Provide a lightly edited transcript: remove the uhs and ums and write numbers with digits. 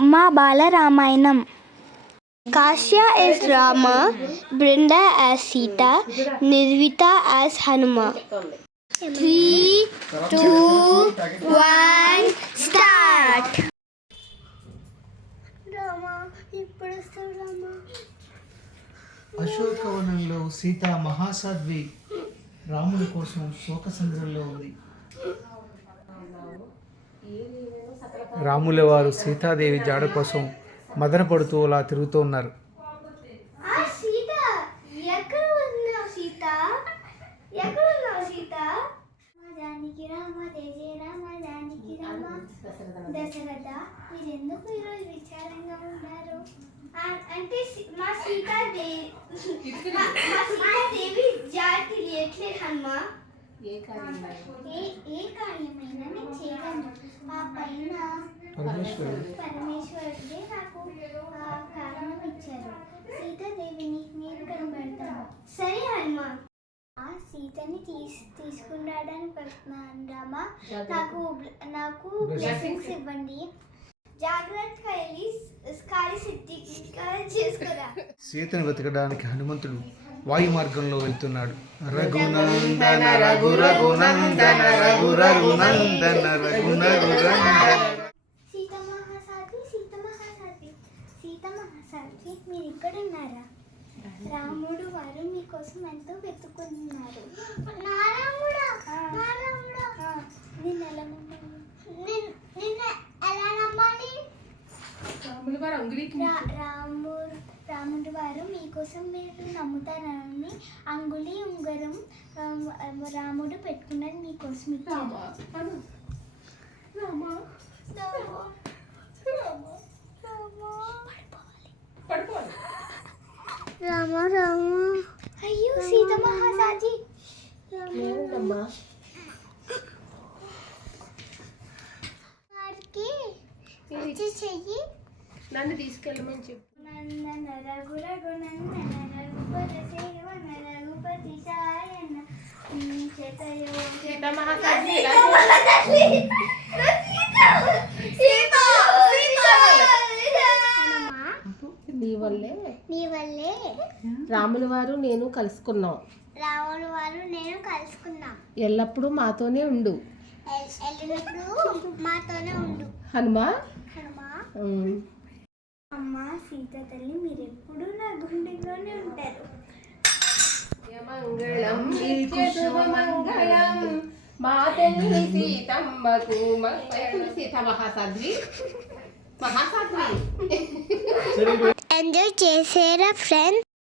మా బాల Ramayanam. Kasya as Rama, Brinda as Sita, Nirvita as Hanuma. 3, 2, 1, start! Rama, ఇప్పుడు వస్తాడు Rama. అశోకవనంలో Sita మహాసాధ్వి రాముని కోసం శోకసంద్రంలో ఉంది. రాముల వారు సీతాదేవి జాడ కోసం మదన పడుతూ అలా తిరుగుతూ ఉన్నారు. సీత ఎక్కడ ఉన్నావు సీత? ఎక్కడ ఉన్నావు సీత? జానకి రామ జయ రామ జానకి రామ దశరథ, మీరు ఎందుకు ఈరోజు విచారంగా ఉన్నారు? అంటే మా సీతాదేవి జాతి ఎట్లే హనుమా? ఏ కార్యమైనా నేను చేయగలను. ఆ పైన పరమేశ్వరుడే నాకు కారణం ఇచ్చారు. సీతాదేవిని నేను కనబడతాను. సరే హనుమా. సీతని తీసుకుని రావడానికి పెడుతున్నాను రామా. నాకు బ్లెస్సింగ్స్ ఇవ్వండి. జాగ్రత్తగా వెళ్ళి కాలి సిద్ధి చేసుకురా. సీతను వెతకడానికి హనుమంతుడు వాయు మార్గంలో వెళ్తున్నాడు. రఘునందన రఘు రఘునందన రఘు రఘునందన రఘునందన. సీత మహాసాధ్వి మీరు ఇక్కడ ఉన్నారా? రాముడు వారు మీకోసం ఎంతో వెతుకున్నారు. రాముడు వారు మీకోసం మీరు నమ్ముతారని అంగుళి ఉంగరం రాముడు పెట్టుకున్నది మీకోసం ఇచ్చారు. రామ అయ్యో సీత మహాసాజీ చెయ్యి నన్ను తీసుకెళ్ళమని చెప్పు. నందన రఘు రఘునందన రఘుపతి సేవన రఘుపతి సాయన నీ వల్లే రాముల వారు నేను కలుసుకున్నాం. ఎల్లప్పుడూ మాతోనే ఉండు. హనుమా. అమ్మ సీత తల్లి మీరెప్పుడు నా గుండెలోనే ఉంటారు. మంగళం శుభమంగళం మా తల్లి సీతమ్మకు సీత మహాసాధ్వి. ఎంజాయ్ చేసారా ఫ్రెండ్స్?